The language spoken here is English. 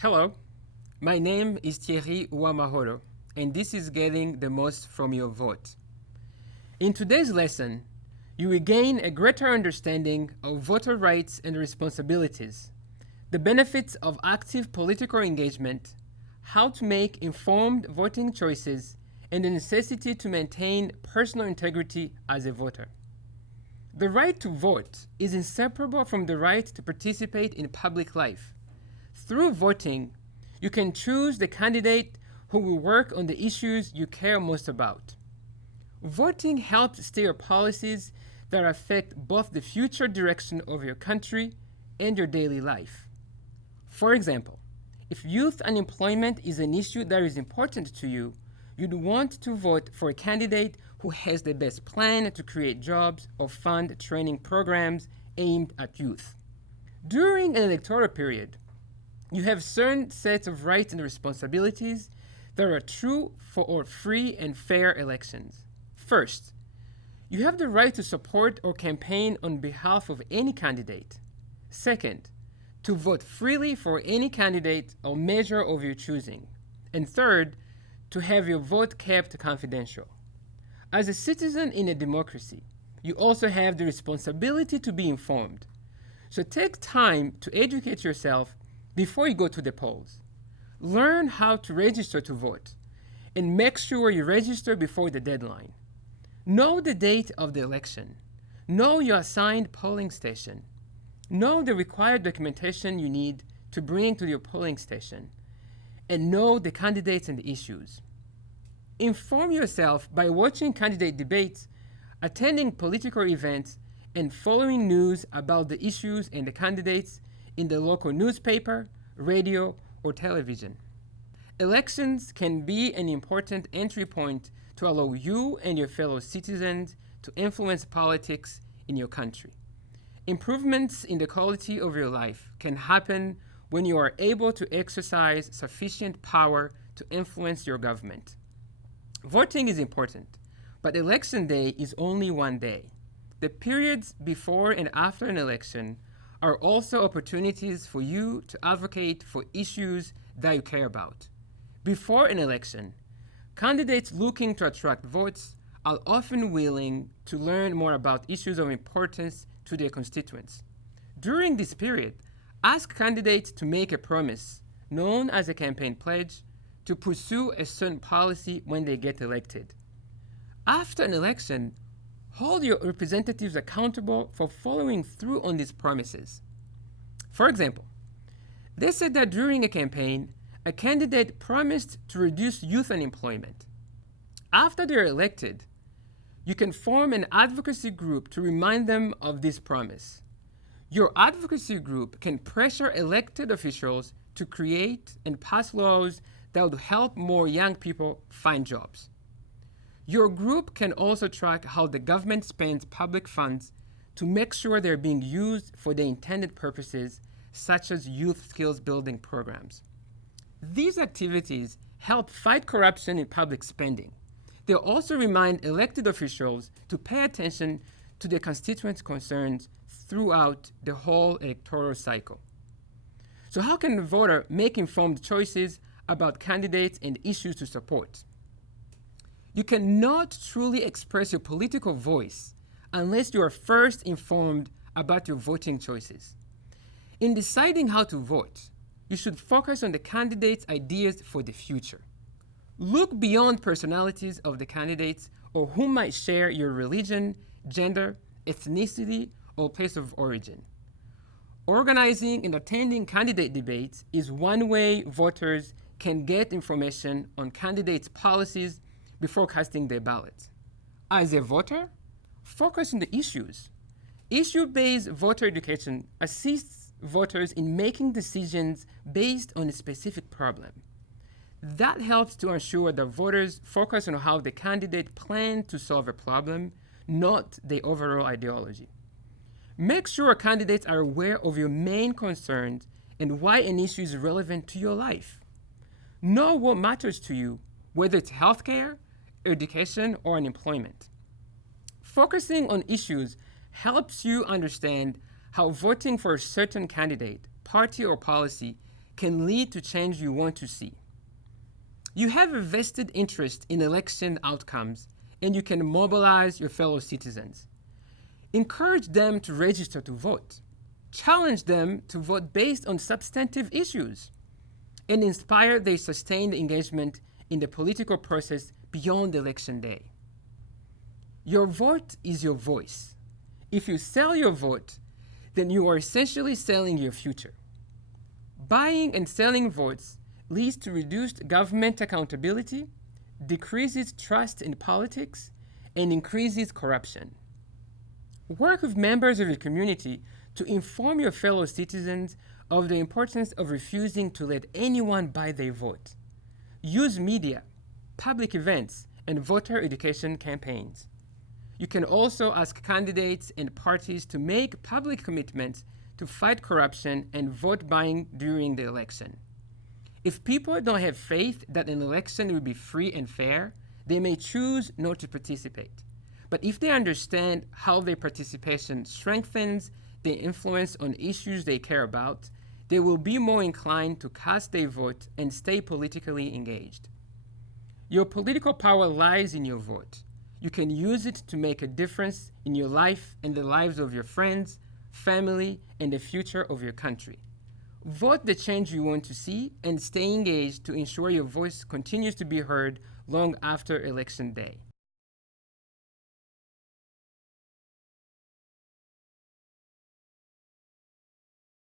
Hello, my name is Thierry Uwamahoro, and this is Getting the Most from Your Vote. In today's lesson, you will gain a greater understanding of voter rights and responsibilities, the benefits of active political engagement, how to make informed voting choices, and the necessity to maintain personal integrity as a voter. The right to vote is inseparable from the right to participate in public life. Through voting, you can choose the candidate who will work on the issues you care most about. Voting helps steer policies that affect both the future direction of your country and your daily life. For example, if youth unemployment is an issue that is important to you, you'd want to vote for a candidate who has the best plan to create jobs or fund training programs aimed at youth. During an electoral period, you have certain sets of rights and responsibilities that are true for free and fair elections. First, you have the right to support or campaign on behalf of any candidate. Second, to vote freely for any candidate or measure of your choosing. And third, to have your vote kept confidential. As a citizen in a democracy, you also have the responsibility to be informed. So take time to educate yourself before you go to the polls. Learn how to register to vote, and make sure you register before the deadline. Know the date of the election. Know your assigned polling station. Know the required documentation you need to bring to your polling station, and know the candidates and the issues. Inform yourself by watching candidate debates, attending political events, and following news about the issues and the candidates in the local newspaper, radio, or television. Elections can be an important entry point to allow you and your fellow citizens to influence politics in your country. Improvements in the quality of your life can happen when you are able to exercise sufficient power to influence your government. Voting is important, but election day is only one day. The periods before and after an election are also opportunities for you to advocate for issues that you care about. Before an election, candidates looking to attract votes are often willing to learn more about issues of importance to their constituents. During this period, ask candidates to make a promise, known as a campaign pledge, to pursue a certain policy when they get elected. After an election, hold your representatives accountable for following through on these promises. For example, they said that during a campaign, a candidate promised to reduce youth unemployment. After they're elected, you can form an advocacy group to remind them of this promise. Your advocacy group can pressure elected officials to create and pass laws that would help more young people find jobs. Your group can also track how the government spends public funds to make sure they're being used for the intended purposes, such as youth skills building programs. These activities help fight corruption in public spending. They also remind elected officials to pay attention to their constituents' concerns throughout the whole electoral cycle. So how can a voter make informed choices about candidates and issues to support? You cannot truly express your political voice unless you are first informed about your voting choices. In deciding how to vote, you should focus on the candidates' ideas for the future. Look beyond personalities of the candidates or who might share your religion, gender, ethnicity, or place of origin. Organizing and attending candidate debates is one way voters can get information on candidates' policies before casting their ballot. As a voter, focus on the issues. Issue-based voter education assists voters in making decisions based on a specific problem. That helps to ensure that voters focus on how the candidate plans to solve a problem, not the overall ideology. Make sure candidates are aware of your main concerns and why an issue is relevant to your life. Know what matters to you, whether it's healthcare, education, or unemployment. Focusing on issues helps you understand how voting for a certain candidate, party, or policy can lead to change you want to see. You have a vested interest in election outcomes, and you can mobilize your fellow citizens. Encourage them to register to vote. Challenge them to vote based on substantive issues, and inspire their sustained engagement in the political process beyond election day. Your vote is your voice. If you sell your vote, then you are essentially selling your future. Buying and selling votes leads to reduced government accountability, decreases trust in politics, and increases corruption. Work with members of your community to inform your fellow citizens of the importance of refusing to let anyone buy their vote. Use media, public events, and voter education campaigns. You can also ask candidates and parties to make public commitments to fight corruption and vote buying during the election. If people don't have faith that an election will be free and fair, they may choose not to participate. But if they understand how their participation strengthens their influence on issues they care about, they will be more inclined to cast their vote and stay politically engaged. Your political power lies in your vote. You can use it to make a difference in your life and the lives of your friends, family, and the future of your country. Vote the change you want to see and stay engaged to ensure your voice continues to be heard long after Election Day.